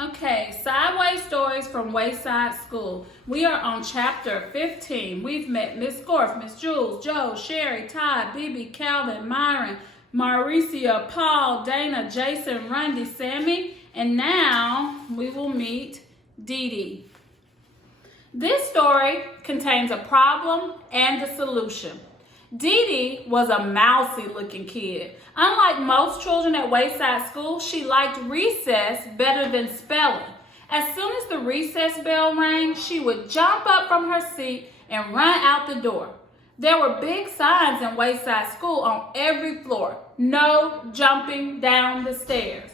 Okay, Sideways Stories from Wayside School. We are on chapter 15. We've met Miss Gorf, Miss Jules, Joe, Sherry, Todd, Bibi, Calvin, Myron, Mauricia, Paul, Dana, Jason, Rundy, Sammy, and now we will meet Deedee. This story contains a problem and a solution. Deedee was a mousy looking kid. Unlike most children at Wayside School, she liked recess better than spelling. As soon as the recess bell rang, she would jump up from her seat and run out the door. There were big signs in Wayside School on every floor. No jumping down the stairs.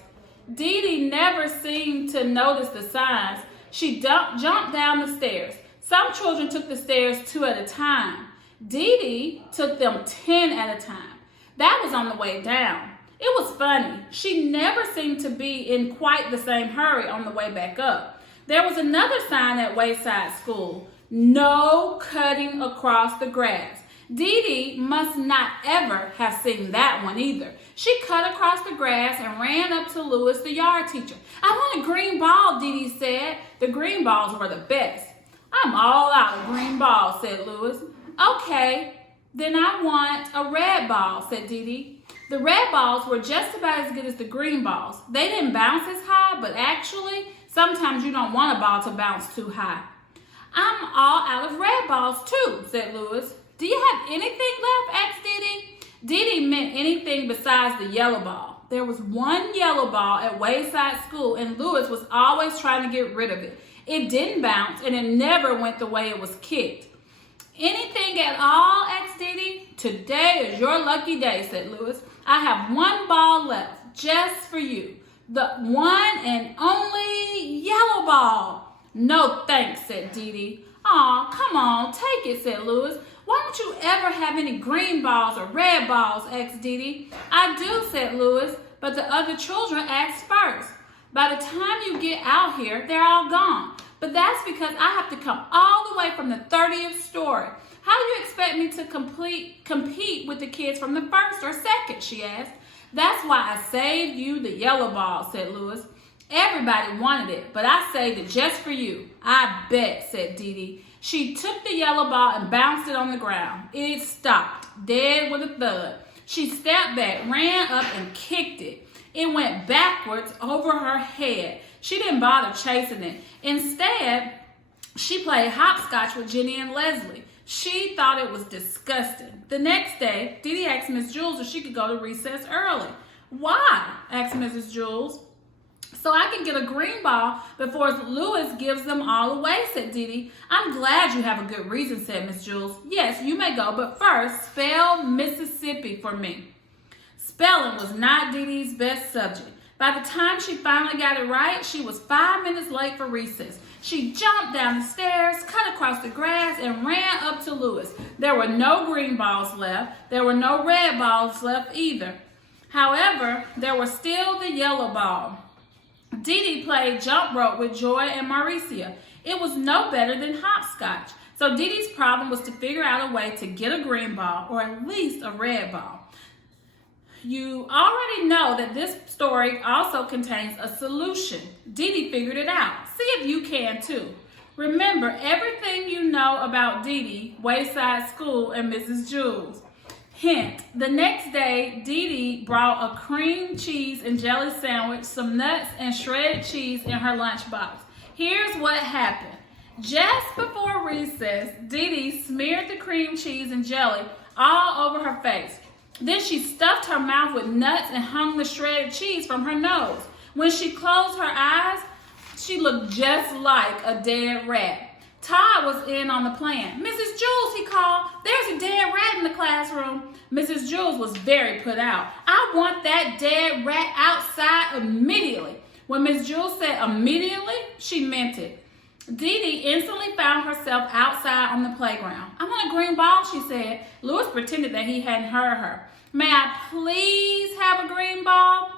Deedee never seemed to notice the signs. She jumped down the stairs. Some children took the stairs 2 at a time. Deedee took them 10 at a time. That was on the way down. It was funny. She never seemed to be in quite the same hurry on the way back up. There was another sign at Wayside School. No cutting across the grass. Deedee must not ever have seen that one either. She cut across the grass and ran up to Louis, the yard teacher. "I want a green ball," Deedee said. The green balls were the best. "I'm all out of green balls," said Louis. "Okay, then I want a red ball," said Deedee. The red balls were just about as good as the green balls. They didn't bounce as high, but actually, sometimes you don't want a ball to bounce too high. "I'm all out of red balls too," said Louis. "Do you have anything left?" asked Deedee. Deedee meant anything besides the yellow ball. There was one yellow ball at Wayside School, and Louis was always trying to get rid of it. It didn't bounce, and it never went the way it was kicked. "Anything at all?" asked Deedee. "Today is your lucky day," said Louis. "I have one ball left, just for you. The one and only yellow ball." "No thanks," said Deedee. "Aw, come on, take it," said Louis. "Why don't you ever have any green balls or red balls?" asked Deedee. "I do," said Louis, "but the other children asked first. By the time you get out here, they're all gone. But that's because I have to come all the way from the 30th story. How do you expect me to compete with the kids from the first or second?" she asked. "That's why I saved you the yellow ball," said Louis. "Everybody wanted it, but I saved it just for you." "I bet," said Deedee. She took the yellow ball and bounced it on the ground. It stopped, dead with a thud. She stepped back, ran up, and kicked it. It went backwards over her head. She didn't bother chasing it. Instead, she played hopscotch with Jenny and Leslie. She thought it was disgusting. The next day, Deedee asked Miss Jules if she could go to recess early. "Why?" asked Mrs. Jules. "So I can get a green ball before Louis gives them all away," said Deedee. "I'm glad you have a good reason," said Miss Jules. "Yes, you may go, but first, spell Mississippi for me." Spelling was not Deedee's best subject. By the time she finally got it right, she was 5 minutes late for recess. She jumped down the stairs, cut across the grass, and ran up to Louis. There were no green balls left. There were no red balls left either. However, there was still the yellow ball. Deedee played jump rope with Joy and Mauricia. It was no better than hopscotch. So Deedee's problem was to figure out a way to get a green ball or at least a red ball. You already know that this story also contains a solution. Deedee figured it out. See if you can too. Remember everything you know about Deedee, Wayside School, and Mrs. Jules. Hint, the next day, Deedee brought a cream cheese and jelly sandwich, some nuts, and shredded cheese in her lunchbox. Here's what happened. Just before recess, Deedee smeared the cream cheese and jelly all over her face. Then she stuffed her mouth with nuts and hung the shredded cheese from her nose. When she closed her eyes, she looked just like a dead rat. Todd was in on the plan. "Mrs. Jules," he called, "there's a dead rat in the classroom." Mrs. Jules was very put out. "I want that dead rat outside immediately." When Miss Jules said immediately, she meant it. Deedee instantly found herself outside on the playground. "I want a green ball," she said. Louis pretended that he hadn't heard her. "May I please have a green ball?"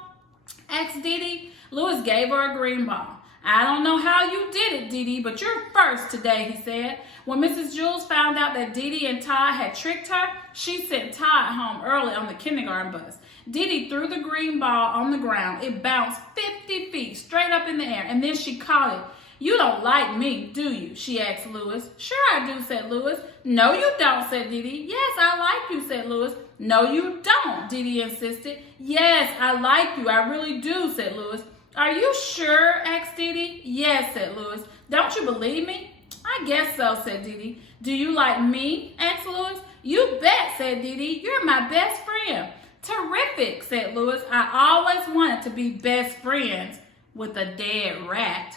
asked Deedee. Louis gave her a green ball. "I don't know how you did it, Deedee, but you're first today," he said. When Mrs. Jules found out that Deedee and Todd had tricked her, she sent Todd home early on the kindergarten bus. Deedee threw the green ball on the ground. It bounced 50 feet straight up in the air, and then she caught it. You don't like me, do you? She asked Lewis. Sure I do, said Lewis. No, you don't, said Deedee. Yes, I like you, said Lewis. No, you don't, Deedee insisted. Yes, I like you. I really do, said Lewis. Are you sure? Asked Deedee. Yes, said Lewis. Don't you believe me? I guess so, said Deedee. Do you like me? Asked Lewis. You bet, said Deedee. You're my best friend. Terrific, said Lewis. I always wanted to be best friends with a dead rat.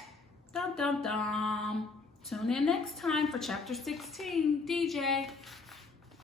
Dum, dum, dum. Tune in next time for chapter 16. DJ.